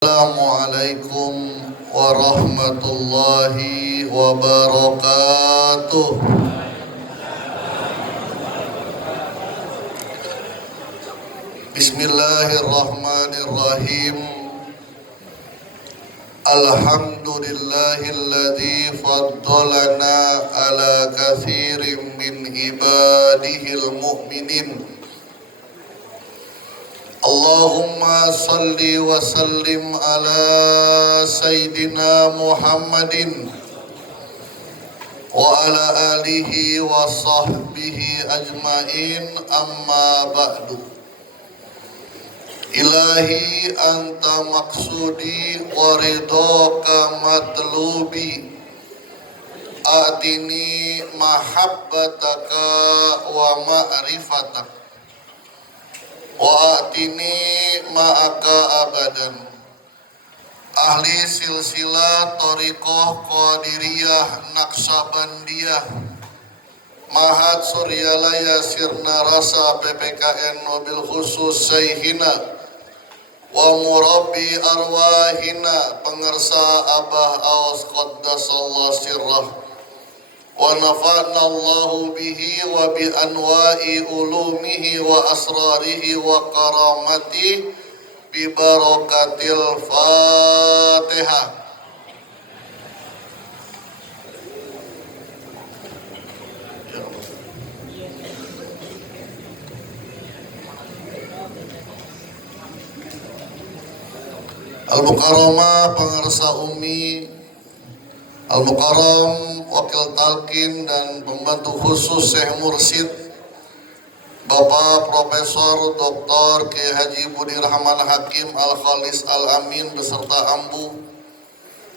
Assalamualaikum warahmatullahi wabarakatuh. Bismillahirrahmanirrahim. Alhamdulillahilladzi faddalana ala katsirin min ibadihil mu'minin. Allahumma salli wa sallim ala Sayyidina Muhammadin wa ala alihi wa sahbihi ajma'in, amma ba'du. Ilahi anta maksudi wa ridhaka matlubi, atini mahabbataka wa ma'rifataka wa atini ma'aka abadan. Ahli silsilah Thariqah Qadiriyah Naqsabandiyah Mahat Suryalaya Sirna Rasa PPKN Mobil Khusus Sayhina wa murabbi arwahina pengersa Abah Aus Qaddasallahu sirrah wa nafa'na Allahu bihi wa bi anwa'i ulumihi wa asrarihi wa karamati bi barakatil Fatihah. Al-Mukarramah pengersa Umi, Al-Mukarram Wakil Talqin dan pembantu khusus Syekh Mursyid Bapak Profesor Dr. Kiai Haji Budi Rahman Hakim Al-Khalis Al-Amin beserta Ambu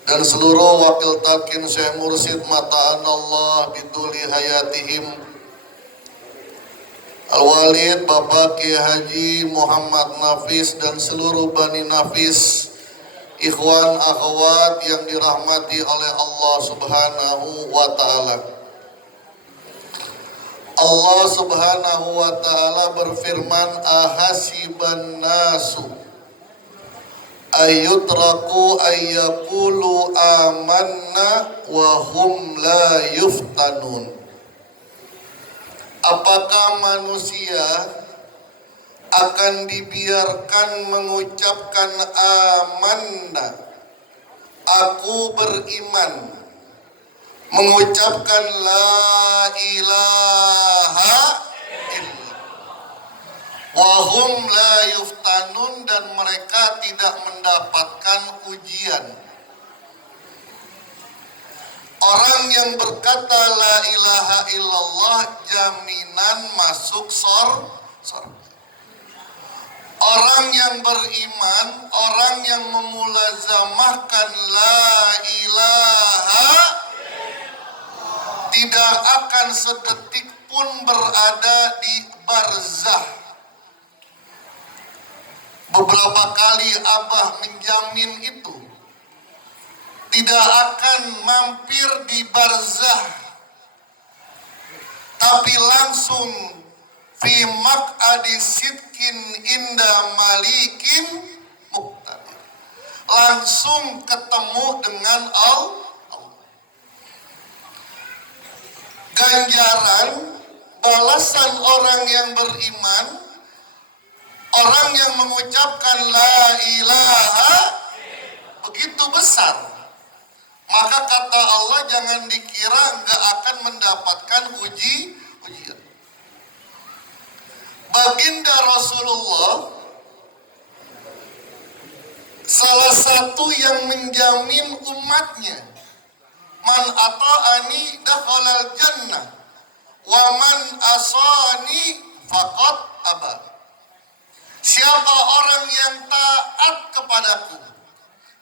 dan seluruh Wakil Talqin Syekh Mursyid mata'anallah bituli hayatihim, Al-Walid Bapak Kiai Haji Muhammad Nafis dan seluruh Bani Nafis, ikhwan akhwat yang dirahmati oleh Allah Subhanahu wa ta'ala. Allah Subhanahu wa ta'ala berfirman, ahasiban nasu ayyutraku ayyakulu amanna wa hum la yuftanun. Apakah manusia akan dibiarkan mengucapkan amanna, aku beriman, mengucapkan la ilaha illallah, wa hum la yuftanun, dan mereka tidak mendapatkan ujian. Orang yang berkata la ilaha illallah jaminan masuk surga. Orang yang beriman, orang yang memulazamahkan la ilaha, tidak akan sedetik pun berada di barzah. Beberapa kali Abah menjamin itu, tidak akan mampir di barzah, tapi langsung fi maq'adi sidqin inda malikin muqtadir, langsung ketemu dengan Allah. Ganjaran balasan orang yang beriman, orang yang mengucapkan la ilaha, begitu besar. Maka kata Allah, jangan dikira nggak akan mendapatkan ujian. Baginda Rasulullah salah satu yang menjamin umatnya, man ata'ani dakhalal jannah wa man asani faqad aba. Siapa orang yang taat kepadaku,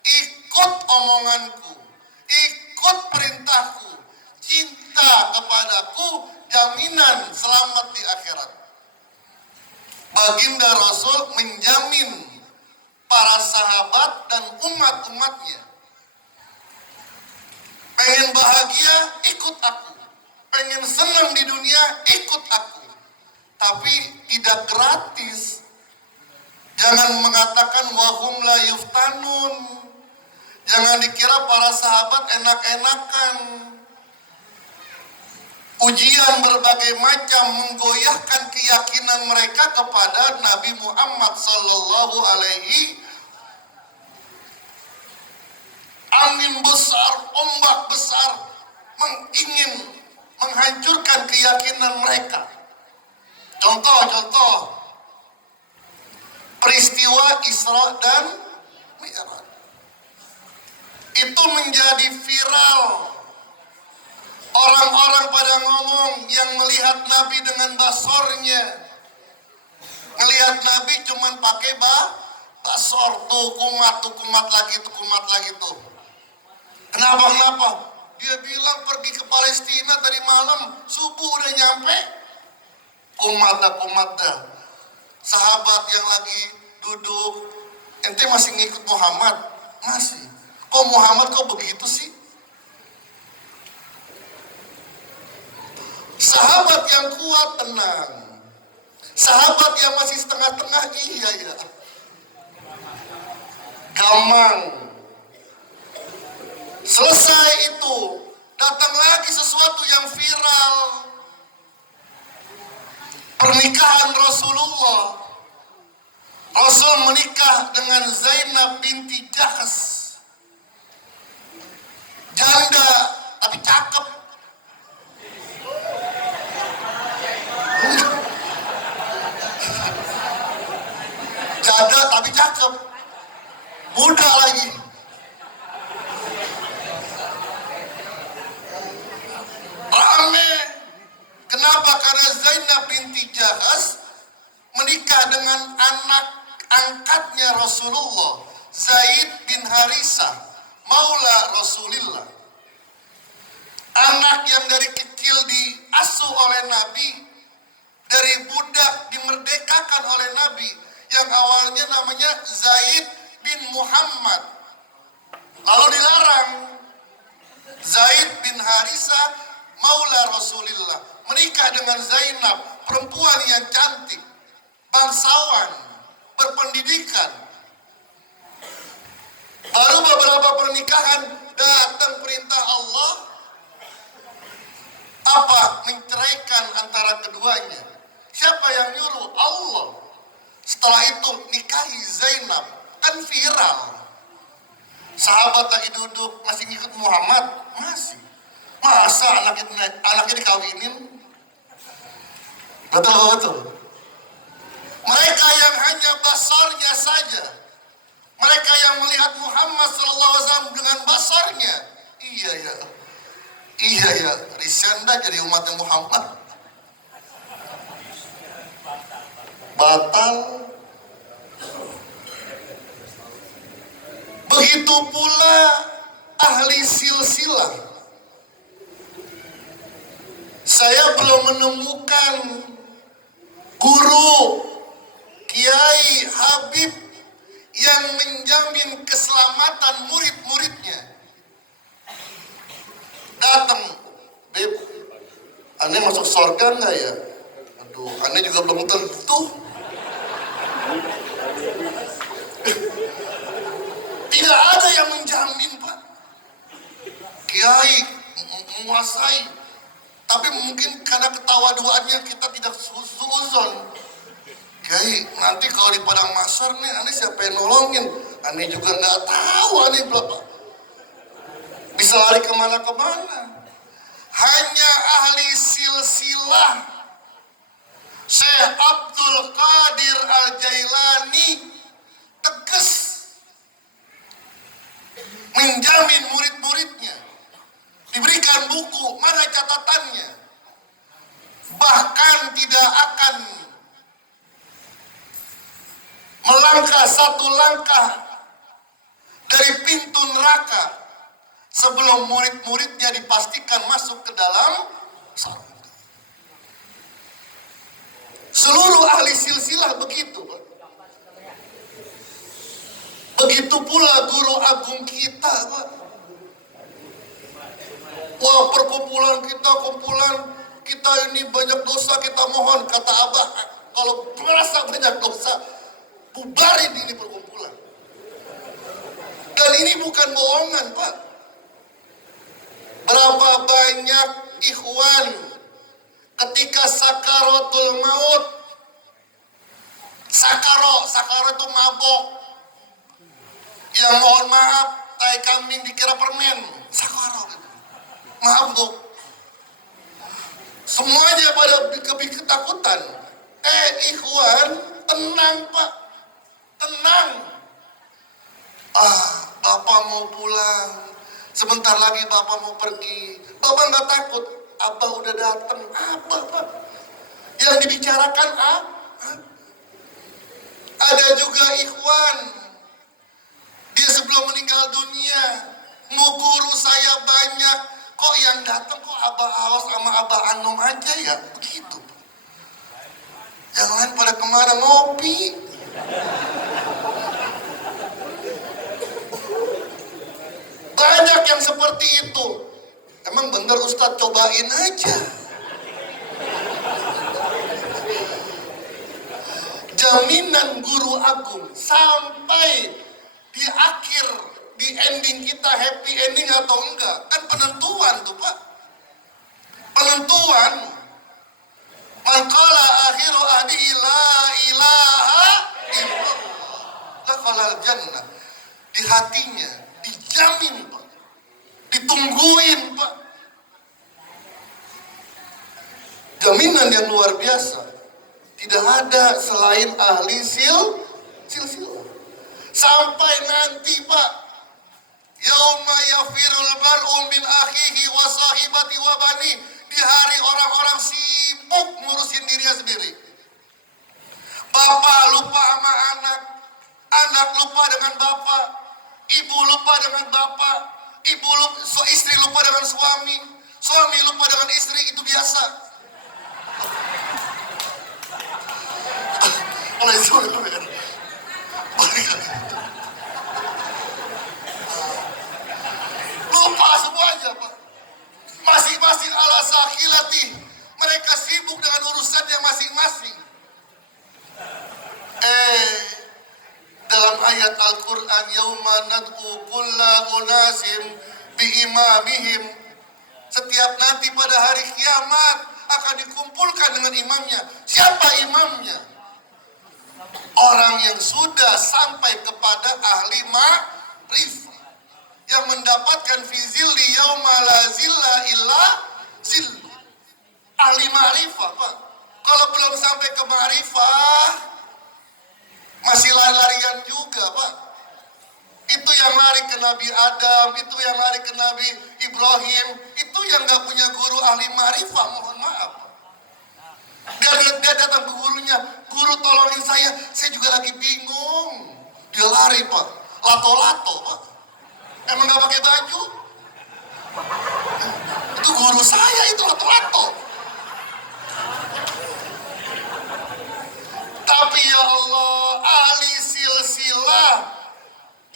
ikut omonganku, ikut perintahku, cinta kepadaku, jaminan selamat di akhirat. Baginda Rasul menjamin para sahabat dan umat-umatnya, pengen bahagia ikut aku, pengen senang di dunia ikut aku, tapi tidak gratis. Jangan mengatakan wahum la yuftanun. Jangan dikira para sahabat enak-enakan. Ujian berbagai macam menggoyahkan keyakinan mereka kepada Nabi Muhammad sallallahu alaihi. Angin besar, ombak besar ingin menghancurkan keyakinan mereka. Contoh peristiwa Isra dan Mi'raj itu menjadi viral. Orang-orang pada ngomong yang melihat Nabi dengan basornya, melihat Nabi cuman pakai basor, tuh kumat lagi tuh. Kenapa? Dia bilang pergi ke Palestina tadi malam, subuh udah nyampe, kumat dah. Sahabat yang lagi duduk, ente masih ngikut Muhammad? Masih. Kok Muhammad kok begitu sih? Sahabat yang kuat tenang. Sahabat yang masih setengah-tengah, iya ya. Gamang. Selesai itu, datang lagi sesuatu yang viral. Pernikahan Rasulullah. Rasul menikah dengan Zainab binti Jahsh. Janda tapi cakep. Janda tapi cakep. Muda lagi. Rame. Kenapa? Karena Zainab binti Jahsh menikah dengan anak angkatnya Rasulullah, Zaid bin Harisah, maula Rasulillah. Anak yang dari kecil diasuh oleh Nabi, dari budak dimerdekakan oleh Nabi, yang awalnya namanya Zaid bin Muhammad. Lalu dilarang. Zaid bin Harisah, maula Rasulillah, menikah dengan Zainab, perempuan yang cantik, bangsawan, berpendidikan. Baru beberapa pernikahan datang perintah Allah, apa? Menceraikan antara keduanya. Siapa yang nyuruh? Allah. Setelah itu nikahi Zainab, kan viral. Sahabat lagi duduk, masih ngikut Muhammad? Masih. Masa anaknya dikawinin? Betul. Mereka yang hanya basarnya saja, mereka yang melihat Muhammad SAW dengan basarnya, iya ya, Risenda jadi umatnya Muhammad. Batal. Begitu pula ahli silsilah. Saya belum menemukan guru, kiai, habib yang menjamin keselamatan murid-muridnya. Datang, Beb, aneh masuk surga nggak ya? Aduh, aneh juga belum tentu. Tidak ada yang menjamin, Pak. Kiai menguasai, tapi mungkin karena ketawa duaannya kita tidak suzon. Kiai, nanti kalau di padang mahsyar nih, aneh siapa yang nolongin? Aneh juga nggak tahu, aneh berapa. Bisa lari kemana-kemana. Hanya ahli silsilah Syekh Abdul Qadir Al-Jailani tegas menjamin murid-muridnya diberikan buku, mana catatannya, bahkan tidak akan melangkah satu langkah dari pintu neraka sebelum murid-muridnya dipastikan masuk ke dalam surga. Seluruh ahli silsilah begitu, Pak. Begitu pula guru agung kita, Pak. Wah, kumpulan kita ini banyak dosa, kita mohon, kata Abah, kalau merasa banyak dosa, bubarin ini perkumpulan. Dan ini bukan bohongan, Pak. Berapa banyak ikhwan ketika sakaratul maut, sakaro itu mabok, yang mohon maaf tai kambing dikira permen, sakaro gitu. Mabuk, semuanya pada ketakutan. Ikhwan, tenang Pak, tenang. Bapak mau pulang, sebentar lagi Bapak mau pergi. Bapak nggak takut, Abah udah datang. Apa Pak? Yang dibicarakan ada juga ikhwan, dia sebelum meninggal dunia, mau guru saya banyak, kok yang datang kok Abah Awas sama Abah Anom aja ya, begitu. Yang lain pada kemana ngopi. Banyak yang seperti itu. Emang bener Ustadz, cobain aja. Jaminan guru agung sampai di akhir, di ending kita happy ending atau enggak, kan penentuan tuh Pak. Penentuan. Man qala akhiru ahdihi la ilaha illallah dakhalal jannah. Di hatinya dijamin Pak, ditungguin Pak, jaminan yang luar biasa. Tidak ada selain ahli silsilah. Sampai nanti Pak, yauma yafirul mar'u min akhihi wa sahibati wa bani, di hari orang-orang sibuk ngurusin dirinya sendiri. Bapak lupa sama anak, anak lupa dengan bapak, ibu lupa dengan bapak, istri lupa dengan suami, suami lupa dengan istri, itu biasa. Oleh itu lupa semuanya Pak. Masing-masing ala sakhilati, mereka sibuk dengan urusannya masing-masing. Dalam ayat Al-Quran, yauma nad'u kulla unasim bi imamihim, setiap nanti pada hari kiamat akan dikumpulkan dengan imamnya. Siapa imamnya? Orang yang sudah sampai kepada ahli ma'rifah, yang mendapatkan fizilli yauma la zilla illa zillu. Ahli ma'rifah Pak. Kalau belum sampai ke ma'rifah, masih lari-larian juga Pak. Itu yang lari ke Nabi Adam, itu yang lari ke Nabi Ibrahim, itu yang gak punya guru ahli ma'rifah, mohon maaf. Dia datang ke gurunya, guru tolongin saya juga lagi bingung. Dia lari Pak, lato-lato Pak. Emang gak pakai baju? Itu guru saya, itu lato-lato. Tapi ya Allah, ahli silsilah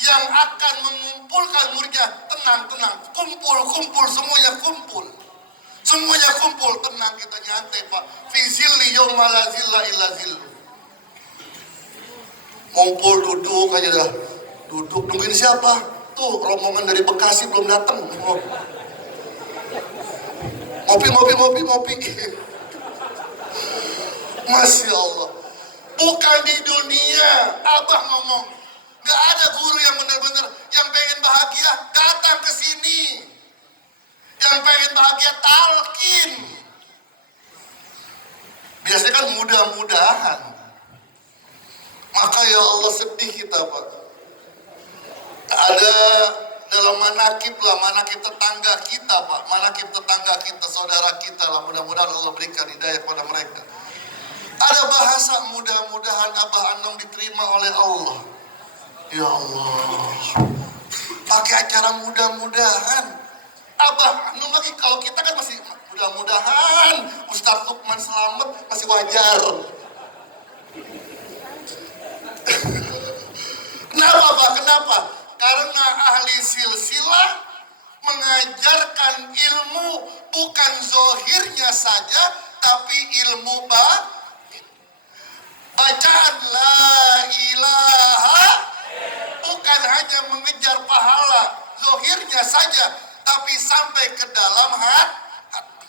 yang akan mengumpulkan muridnya, tenang, kumpul, semuanya kumpul. Semuanya kumpul, tenang, kita nyantai Pak. Fi zilli yauma la zilla illa zillu. Ngumpul, duduk aja dah. Duduk, nungguin siapa? Tuh, rombongan dari Bekasi belum datang. Ngopi. Masya Allah. Bukan di dunia, Abah ngomong, gak ada guru yang benar-benar yang pengen bahagia datang ke sini. Yang pengen bahagia talqin. Biasanya kan mudah-mudahan. Maka ya Allah sedih kita Pak. Ada dalam manakib tetangga kita Pak, manakib tetangga kita, saudara kita lah, mudah-mudahan Allah berikan hidayah kepada mereka. Ada bahasa mudah-mudahan Abah Anom diterima oleh Allah. Ya Allah, pakai acara mudah-mudahan. Abah Anom lagi, kalau kita kan masih mudah-mudahan. Ustadz Lukman Selamat masih wajar. Kenapa Pak? Kenapa? Karena ahli silsilah mengajarkan ilmu bukan zohirnya saja, tapi ilmu batin. Bacaan la ilaha bukan hanya mengejar pahala zahirnya saja, tapi sampai ke dalam hati.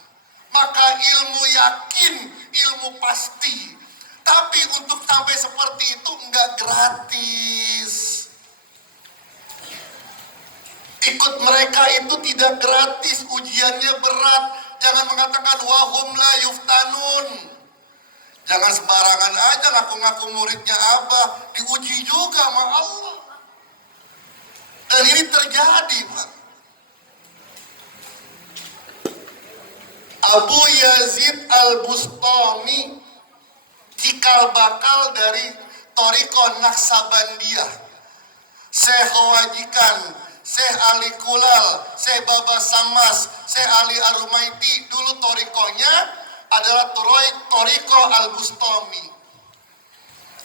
Maka ilmu yakin, ilmu pasti. Tapi untuk sampai seperti itu enggak gratis. Ikut mereka itu tidak gratis, ujiannya berat. Jangan mengatakan wahum la yuftanun. Jangan sembarangan aja ngaku-ngaku muridnya Abah, diuji juga sama Allah. Dan ini terjadi, Pak. Abu Yazid Al-Bustami cikal bakal dari Thariqah Naksabandiyah. Syekh Wajikan, Syekh Ali Kulal, Syekh Baba Samas, Syekh Ali Ar-Rumaiti, dulu thariqahnya adalah Thariqah Al-Bustami.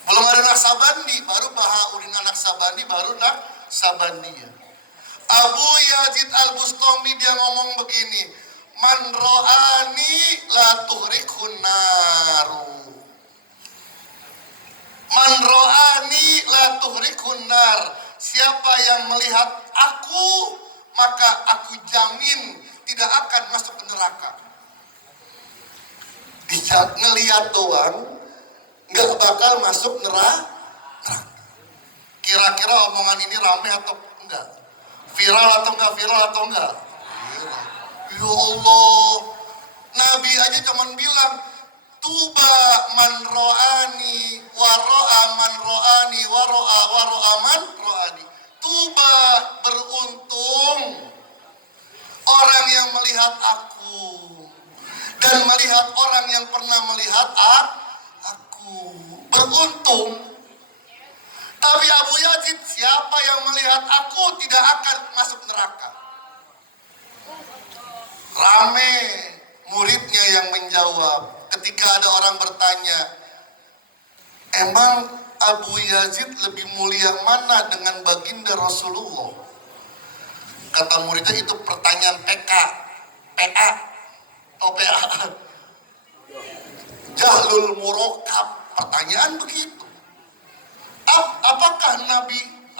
Belum ada Naksabandi, baru Bahauddin Naksabandi, baru Naksabandiyah. Abu Yazid Al-Bustami dia ngomong begini, man ro'ani la tuhrikhun naru. Man ro'ani la tuhrikhun nar. Siapa yang melihat aku, maka aku jamin tidak akan masuk ke neraka. Bisa ngelihat doang, nggak bakal masuk neraka. Kira-kira omongan ini rame atau enggak? Viral atau enggak? Viral atau enggak? Viral. Ya Allah, Nabi aja cuman bilang, tuba man ro'ani, wa ro'a man ro'ani, wa ro'a man ro'ani. Tuba, beruntung orang yang melihat aku dan melihat orang yang pernah melihat aku. Beruntung. Tapi Abu Yazid, siapa yang melihat aku tidak akan masuk neraka. Rame muridnya yang menjawab. Ketika ada orang bertanya, emang Abu Yazid lebih mulia mana dengan baginda Rasulullah? Kata muridnya, itu pertanyaan PA, atau PA. Jahlul Murokab, pertanyaan begitu.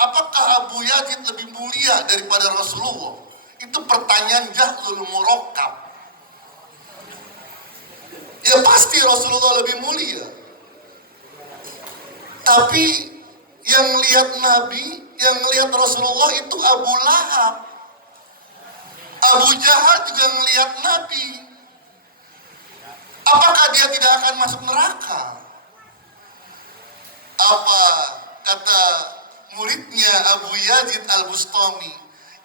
Apakah Abu Yazid lebih mulia daripada Rasulullah? Itu pertanyaan Jahlul Murokab. Ya pasti Rasulullah lebih mulia. Tapi yang lihat Nabi, yang lihat Rasulullah itu Abu Lahab. Abu Jahal juga melihat Nabi. Apakah dia tidak akan masuk neraka? Apa kata muridnya Abu Yazid Al-Bustami?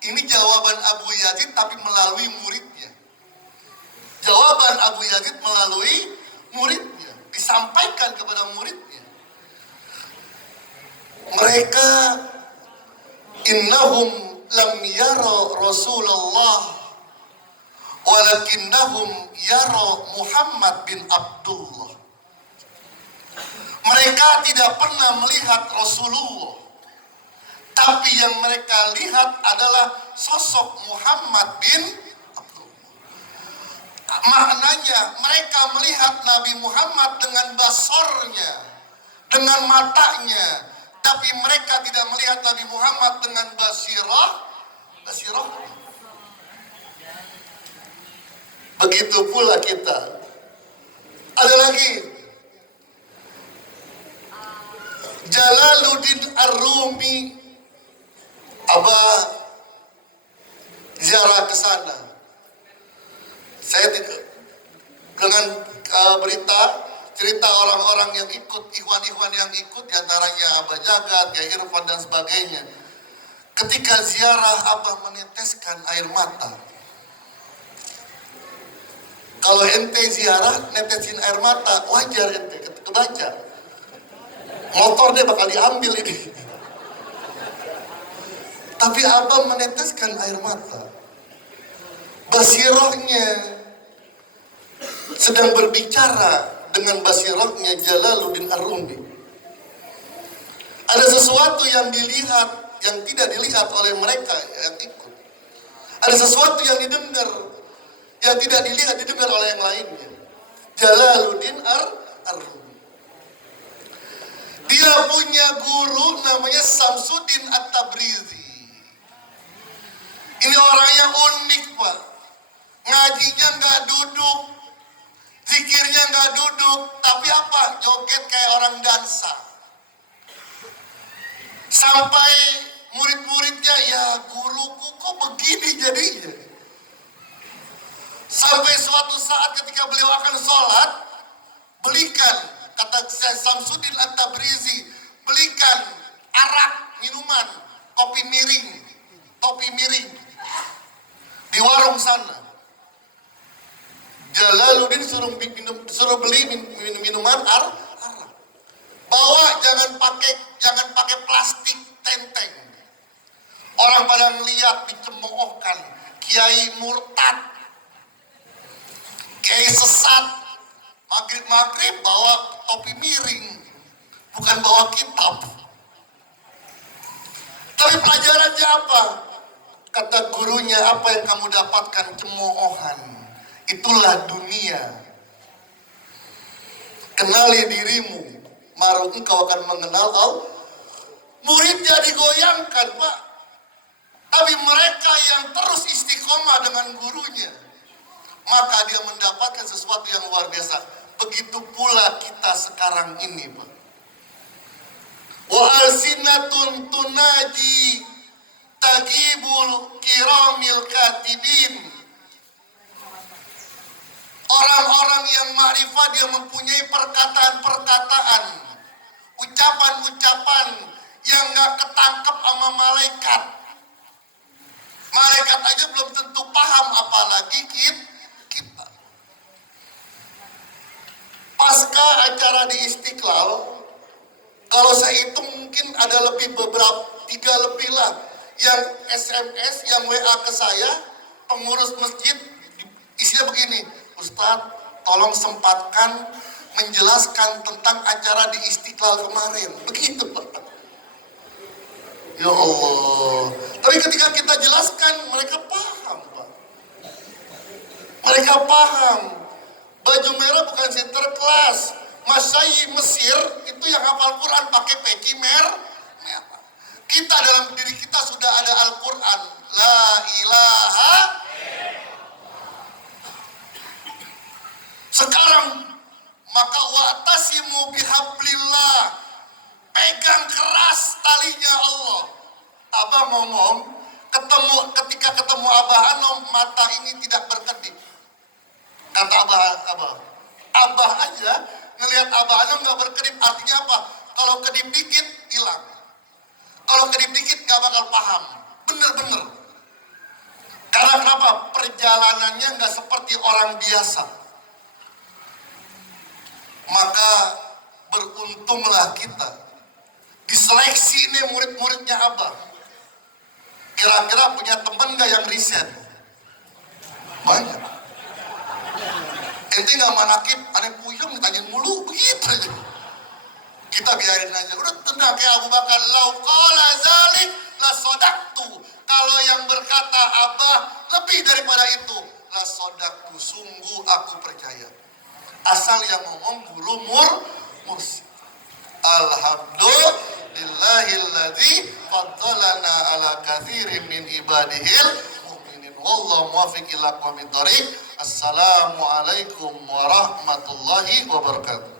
Ini jawaban Abu Yazid tapi melalui muridnya. Jawaban Abu Yazid melalui muridnya, disampaikan kepada muridnya. Mereka innahum lam yara Rasulullah walakinnahum yara Muhammad bin Abdullah. Mereka tidak pernah melihat Rasulullah, tapi yang mereka lihat adalah sosok Muhammad bin Abdullah. Maknanya mereka melihat Nabi Muhammad dengan basornya, dengan matanya, tapi mereka tidak melihat Nabi Muhammad dengan basirah. Begitu pula kita. Ada lagi, Jalaluddin Ar-Rumi, Abah ziarah ke sana. Saya dengan berita cerita orang-orang yang ikut, ikhwan-ikhwan yang ikut, diantaranya Abah Jagat, Kiai Irfan dan sebagainya. Ketika ziarah, Abah meneteskan air mata. Kalau ente ziarah netesin air mata, wajar ente, kebaca. Motor dia bakal diambil ini. Tapi Abah meneteskan air mata. Basirahnya sedang berbicara dengan basirahnya Jalaluddin Ar-Rumi. Ada sesuatu yang dilihat, yang tidak dilihat oleh mereka yang ikut. Ada sesuatu yang didengar, yang tidak dilihat, didengar oleh yang lainnya. Jalaluddin Ar-Rumi. Dia punya guru namanya Samsudin At-Tabrizi. Ini orangnya unik, Pak. Ngajinya nggak duduk, zikirnya nggak duduk, tapi apa? Joget kayak orang dansa. Sampai murid-muridnya, ya guruku kok begini jadinya. Sampai suatu saat ketika beliau akan sholat, belikan, kata Samsudin At-Tabrizi, belikan arak, minuman, kopi miring di warung sana. Jalaluddin suruh beli minuman arak. Bawa, jangan pakai plastik tenteng. Orang pada ngeliat, dicemoohkan, kiai murtad, kiai sesat. Maghrib bawa topi miring, bukan bawa kitab. Tapi pelajarannya apa? Kata gurunya, apa yang kamu dapatkan? Cemoohan. Itulah dunia. Kenali dirimu, baru engkau akan mengenal Allah. Muridnya digoyangkan, Pak. Tapi mereka yang terus istiqomah dengan gurunya, maka dia mendapatkan sesuatu yang luar biasa. Begitu pula kita sekarang ini, Pak. Wa alsinatun tunaji tagibul kiramil katibin. Orang-orang yang ma'rifah, dia mempunyai perkataan-perkataan, ucapan-ucapan yang gak ketangkep sama malaikat. Malaikat aja belum tentu paham, apalagi kita. Pasca acara di Istiqlal, kalau saya hitung mungkin ada beberapa 3 lebih lah yang SMS, yang WA ke saya, pengurus masjid, isinya begini, Ustadz, tolong sempatkan menjelaskan tentang acara di Istiqlal kemarin. Begitu, Pak. Ya Allah. Tapi ketika kita jelaskan, mereka paham, Pak. Mereka paham. Baju merah bukan Sinterklas. Masyai Mesir itu yang hafal Quran pakai peci merah. Kita dalam diri kita sudah ada Al-Quran. La ilaha. Sekarang maka wa'tasimu bihablillah, pegang keras talinya Allah. Abah ngomong, ketika ketemu Abah Anom, mata ini tidak berkedip. Kata Abah aja ngelihat Abah Anom nggak berkedip, artinya apa? Kalau kedip dikit hilang. Kalau kedip dikit nggak bakal paham. Bener-bener. Karena kenapa? Perjalanannya nggak seperti orang biasa. Maka beruntunglah kita diseleksi ini murid-muridnya Abah. Kira-kira punya teman gak yang riset? Banyak. Ente gak manakib, aneh puyeng ditanyain mulu, begitu aja. Kita biarin aja, udah tenang kayak Abu Bakar. Lau qala zalik la sodaktu. Kalau yang berkata Abah lebih daripada itu, la sodaktu, sungguh aku percaya. Asal yang ngomong guru mursi. Alhamdulillahilladzi faddalana ala katsirin min ibadihil mu'minin. Wallahu muwaffiq ila aqwamit thoriq. Assalamualaikum warahmatullahi wabarakatuh.